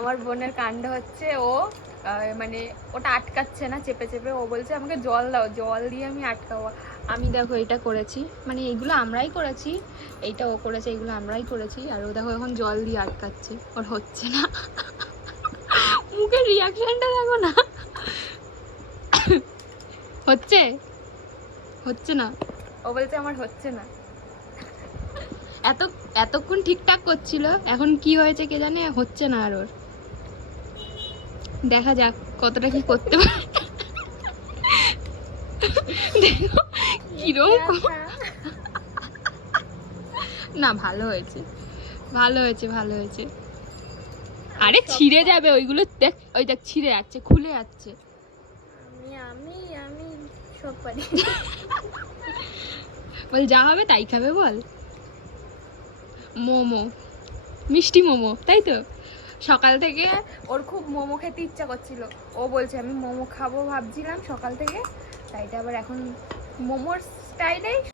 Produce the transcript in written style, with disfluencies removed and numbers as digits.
আমার বোনের কাণ্ড হচ্ছে, ও মানে ওটা আটকাচ্ছে না, চেপে চেপে ও বলছে আমাকে জল দাও, জল দিয়ে আমি আটকাবো। আমি দেখো এটা করেছি, মানে এইগুলো আমরাই করেছি, এইটা ও করেছে, এইগুলো আমরাই করেছি, আর ও দেখো এখন জল দিয়ে আটকাচ্ছে, ওর হচ্ছে না। মুখের রিয়াকশনটা দেখো না। হচ্ছে হচ্ছে না, ও বলছে আমার হচ্ছে না। এতক্ষণ ঠিকঠাক করছিল, এখন কি হয়েছে কে জানে, হচ্ছে না আর ওর। দেখা যাক কতটা কি করতে পারে। দেখো কিরকম। না ভালো হয়েছে, ভালো হয়েছে, ভালো হয়েছে। আরে ছিঁড়ে যাবে ওইগুলো, দেখ ওই দেখ ছিঁড়ে যাচ্ছে, খুলে যাচ্ছে। আমি আমি সব পারি। বল যা হবে তাই খাবে, বল। মোমো, মিষ্টি মোমো, তাই তো? সকাল থেকে ওর খুব মোমো খেতে ইচ্ছা করছিল, ও বলছে আমি মোমো খাবো ভাবছিলাম সকাল থেকে, তাইটা আবার এখন মোমোর স্টাইলেই